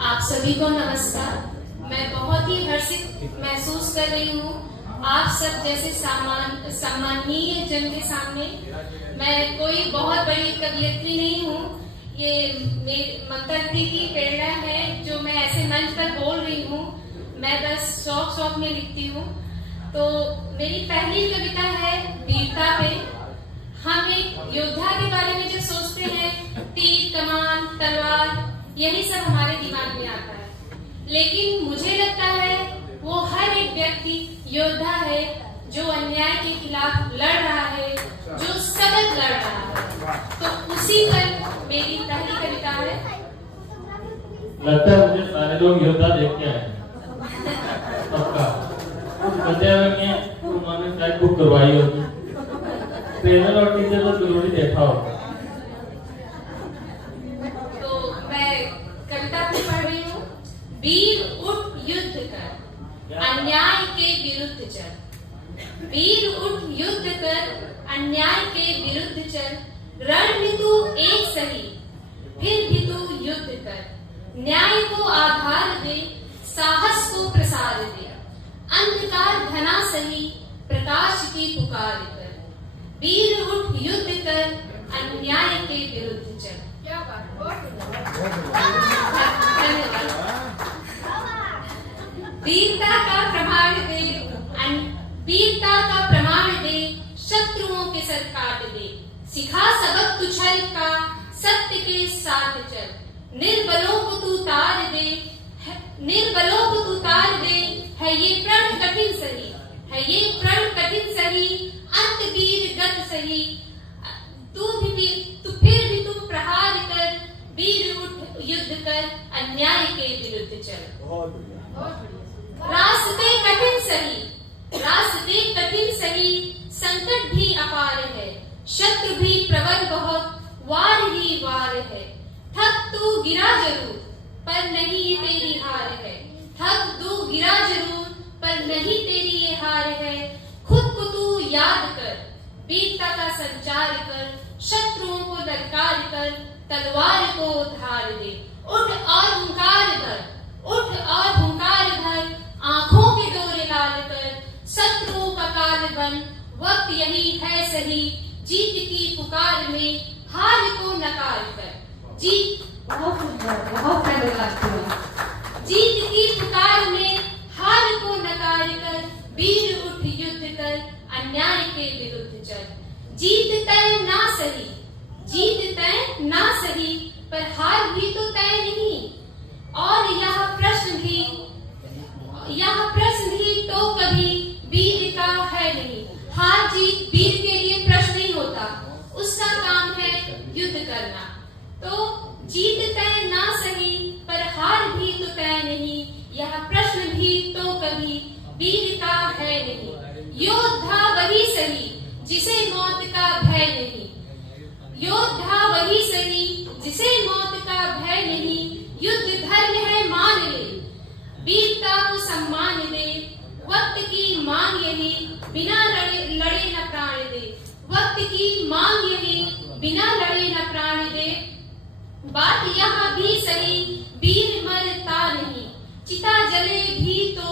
आप सभी को नमस्कार। मैं बहुत ही हर्षित महसूस कर रही हूँ आप सब जैसे सम्माननीय जन के सामने। मैं कोई बहुत बड़ी कवयित्री नहीं हूँ, ये मेरी ममता दी की प्रेरणा है जो मैं ऐसे मंच पर बोल रही हूँ। मैं बस शौक में लिखती हूँ। तो मेरी पहली कविता है वीरता पे। हम एक योद्धा के बारे में जब सोचते हैं, तीर कमान तलवार यही सब हमारे दिमाग में आता है, लेकिन मुझे लगता है वो हर एक व्यक्ति योद्धा है जो अन्याय के खिलाफ लड़ रहा है, जो सतत लड़ रहा है। तो उसी पर मेरी पहली कविता है। लगता है मुझे सारे लोग योद्धा देख के आए पक्का। में उन्होंने शायद बुक करवाई होगी, ट्रेनर और टीचर तो जरूर ही देखा होगा। वीर उठ युद्ध कर अन्याय के विरुद्ध चल। वीर उठ युद्ध कर अन्याय के विरुद्ध चल। रण में तू एक सही फिर भी तू युद्ध कर। न्याय को आधार दे, साहस को प्रसार दे। अंधकार घना सही, प्रकाश की पुकार कर। वीर उठ युद्ध कर अन्याय के विरुद्ध चल। क्या बात। वीरता का प्रमाण दे, वीरता का प्रमाण दे, शत्रुओं के सर काट दे। सिखा सबक तू छल का, सत्य के साथ चल। निर्बलों को तू तार दे, निर्बलों को तू तार दे। है ये प्रण कठिन सही, है ये प्रण कठिन सही। अंत वीर गत सही। तू फिर भी तू प्रहार कर। वीर उठ युद्ध कर अन्याय के विरुद्ध चल। रास्ते कठिन सही, रास्ते कठिन सही। संकट भी अपार है, शत्रु भी प्रबल बहुत। वार ही वार है। थक तू गिरा जरूर, पर नहीं ये तेरी हार है। थक तू गिरा जरूर, पर नहीं तेरी ये हार है। खुद को तू याद कर, वीरता का संचार कर। शत्रुओं को ललकार कर, तलवार को धार दे। उठ और हुंकार भर, उठ और हुंकार भर। आंखों के डोरे लाल कर, शत्रुओं का काल बन। वक्त यही है सही, जीत की पुकार में हार को नकार कर। जीत बहुत जीत की पुकार में हार को नकार कर। वीर उठ युद्ध कर अन्याय के विरुद्ध चल। जीत तय ना सही, जीत तय ना सही, पर हार भी तो तय नहीं। और यह प्रश्न भी तो कभी वीर का है नहीं। हार जीत वीर के लिए प्रश्न नहीं होता, उसका काम है युद्ध करना। तो जीत तय ना सही, पर हार भी तो तय नहीं। यह प्रश्न भी तो कभी वीर का है नहीं। योद्धा वही सही जिसे मौत का भय नहीं। योद्धा वही सही जिसे मौत का भय नहीं। युद्ध धर्म है मान ले, वीरता को सम्मान दे। वक्त की मांग यही, बिना लड़े न प्राण दे। वक्त की मांग यही, बिना लड़े न प्राण दे। बात यहाँ भी सही, वीर मरता नहीं। चिता जले भी तो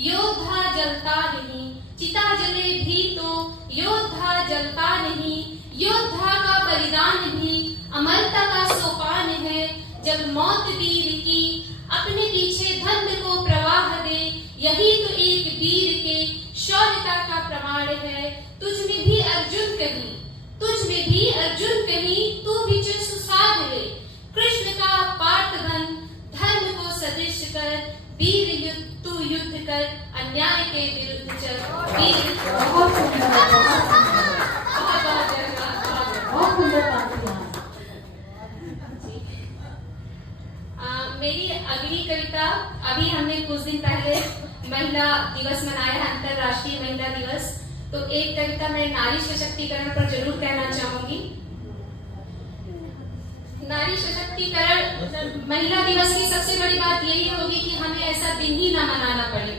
योद्धा जलता नहीं। चिता जले भी तो योद्धा जलता नहीं। योद्धा का बलिदान भी अमरता का सोपान है। जब मौत वीर की अपने पीछे धन को प्रवाह दे। यही तो एक वीर के शौर्यता का प्रमाण है। तुझ में भी अर्जुन कहीं, तुझ में भी अर्जुन कहीं। तू भी सुसाध ले, कृष्ण का पार्थ बन। धर्म को सदृश कर, वीर तू युद्ध कर अन्याय के विरुद्ध चल। बहुत मेरी अगली कविता, अभी हमने कुछ दिन पहले महिला दिवस मनाया है, अंतरराष्ट्रीय महिला दिवस। तो एक कविता मैं नारी सशक्तिकरण पर जरूर कहना चाहूंगी। नारी सशक्तिकरण महिला दिवस की सबसे बड़ी बात यही होगी कि हमें ऐसा दिन ही ना मनाना पड़े।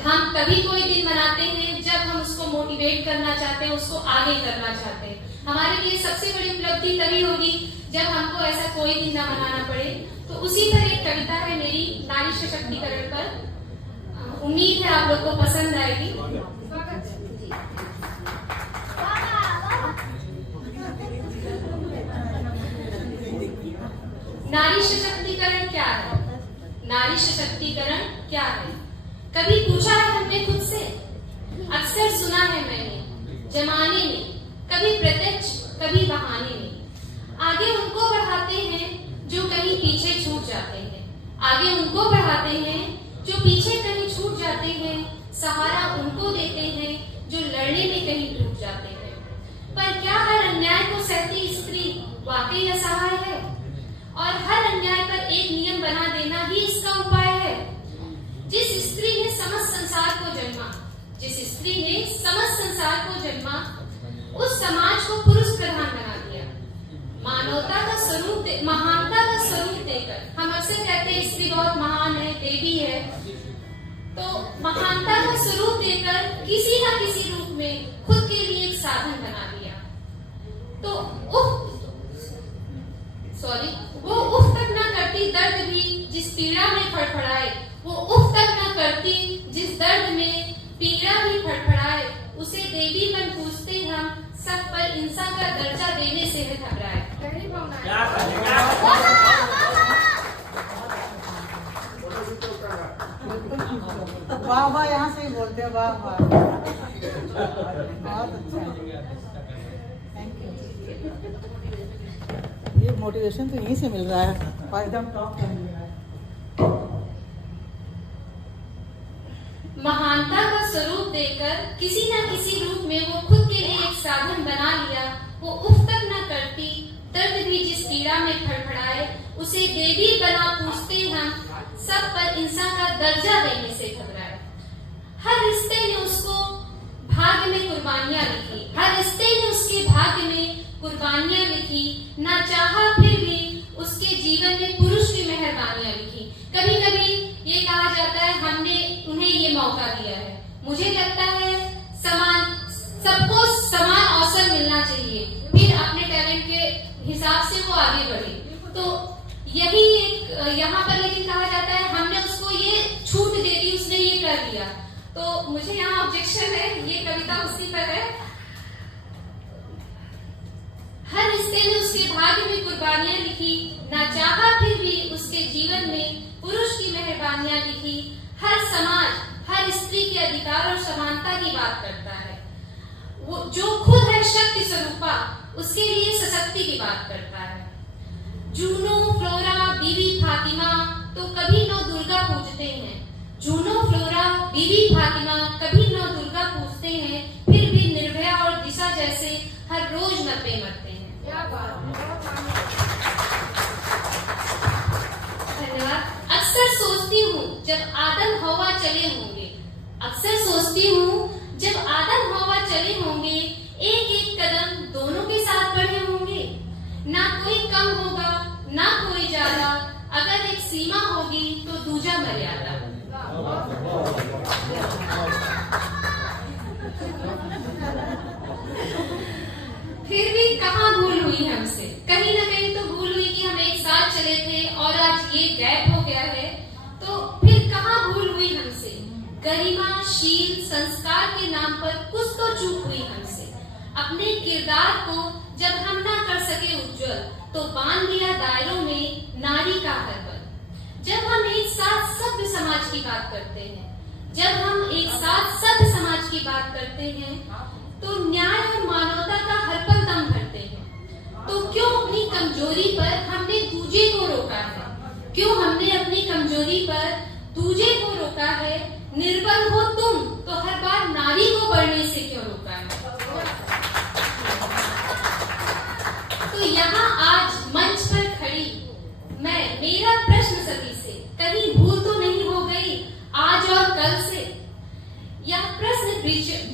हम कभी कोई दिन मनाते हैं जब हम उसको मोटिवेट करना चाहते हैं, उसको आगे करना चाहते हैं। हमारे लिए सबसे बड़ी उपलब्धि तभी होगी जब हमको ऐसा कोई दिन ना मनाना पड़े। तो उसी पर एक कविता है मेरी नारी सशक्तिकरण पर। उम्मीद है आप लोग को पसंद आएगी। नारी सशक्तिकरण क्या है? नारी सशक्तिकरण क्या है? कभी पूछा है हमने खुद से? अक्सर सुना है मैंने जमाने में, कभी प्रत्यक्ष कभी बहाने में। आगे उनको बढ़ाते हैं जो कहीं पीछे छूट जाते हैं, आगे उनको बढ़ाते हैं जो पीछे कहीं छूट जाते हैं, सहारा उनको देते हैं जो लड़ने में कहीं टूट जाते हैं। पर क्या हर अन्याय को सहती स्त्री वाकई असहाय है? और हर अन्याय पर एक नियम बना देना ही इसका उपाय है? जिस स्त्री ने समस्त संसार को जन्मा, जिस स्त्री ने समस्त संसार को जन्मा, उस समाज को पुरुष प्रधान बना दिया। मानवता का स्वरूप, महानता का स्वरूप देकर, हम अक्सर कहते हैं स्त्री बहुत महान है, देवी है, तो महानता का स्वरूप देकर किसी न किसी रूप में खुद के लिए एक साधन बना दिया। तो वो उफ तक न करती दर्द भी जिस पीड़ा में फड़फड़ाए, वो उफ तक न करती जिस दर्द में पीड़ा भी फड़फड़ाए, उसे देवी बन पूछते हम, सब पर इंसान का दर्जा देने से है घबराए। वाह वाह, यहाँ से ही बोलते हैं वाह वाह, बहुत अच्छा, थैंक यू। ये मोटिवेशन तो यहीं से मिल रहा है और एकदम टॉप कर रहा है। महानता का स्वरूप देकर किसी न किसी रूप में वो खुद के लिए एक साधन बना लिया। वो उफ तक न करती दर्द भी जिस पीड़ा में फड़फड़ाए, उसे देवी बना पूछते हम, सब पर इंसान का दर्जा देने से घबराए। हर रिश्ते ने उसको भाग्य में कुर्बानियां लिखी, हर रिश्ते ने उसके भाग्य में कुर्बानियां लिखी, ना चाहा फिर भी उसके जीवन में पुरुष की मेहरबानियां लिखी। कभी कभी ये कहा जाता है हमने उन्हें ये मौका दिया है। मुझे लगता है सबको समान अवसर मिलना चाहिए, फिर अपने टैलेंट के हिसाब से वो आगे बढ़े। तो यही एक यहाँ पर लेकिन कहा जाता है हमने उसको ये छूट दे दी, उसने ये कर लिया। तो मुझे यहाँ ऑब्जेक्शन है, ये कविता उसी पर है। हर रिश्ते ने उसके भाग्य में कुर्बानियां लिखी, ना चाहा फिर भी उसके जीवन में पुरुष की मेहरबानियां लिखी। हर समाज हर स्त्री के अधिकार और समानता की बात करता है। वो जो खुद है शक्ति स्वरूपा, उसके लिए सशक्ति की बात करता है। जूनो फ्लोरा बीबी फातिमा तो कभी नौ दुर्गा पूजते हैं, जूनो फ्लोरा बीबी फातिमा कभी नौ दुर्गा पूजते हैं, फिर भी निर्भया और दिशा जैसे हर रोज मरते मरते हैं। धन्यवाद। अक्सर सोचती हूँ जब आदम हवा चले होंगे, अक्सर सोचती हूँ जब आदम हवा चले होंगे, एक एक कदम दोनों के साथ बढ़े होंगे। ना कोई कम होगा ना कोई ज्यादा, अगर एक सीमा होगी तो दूजा मर्यादा। फिर भी कहाँ भूल हुई हमसे, कहीं ना कहीं तो भूल हुई कि हम एक साथ चले थे और आज ये गैप हो गया है। तो फिर कहाँ भूल हुई हमसे, गरिमा शील संस्कार के नाम पर कुछ तो चूक हुई हमसे। अपने किरदार को जब हम ना कर सके उज्जवल, तो बांध दिया दायरों में नारी का हर बल। जब हम एक साथ सभ्य समाज की बात करते हैं, जब हम एक साथ सभ्य समाज की बात करते हैं, तो न्याय और मानवता का हर पल दम भरते हैं। तो क्यों अपनी कमजोरी पर हमने दूजे को रोका है, क्यों हमने अपनी कमजोरी पर दूजे को रोका है? निर्बल हो तुम तो हर बार नारी को बढ़ने से क्यों रोका है? तो यहाँ आज मंच पर खड़ी मैं, मेरा प्रश्न सभी से, कहीं भूल तो नहीं हो गई आज और कल से? यह प्रश्न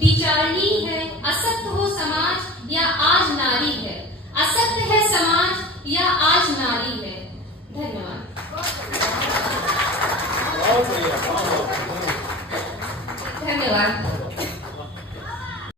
विचारणीय है, असक्त हो समाज या आज नारी है, असक्त है समाज या आज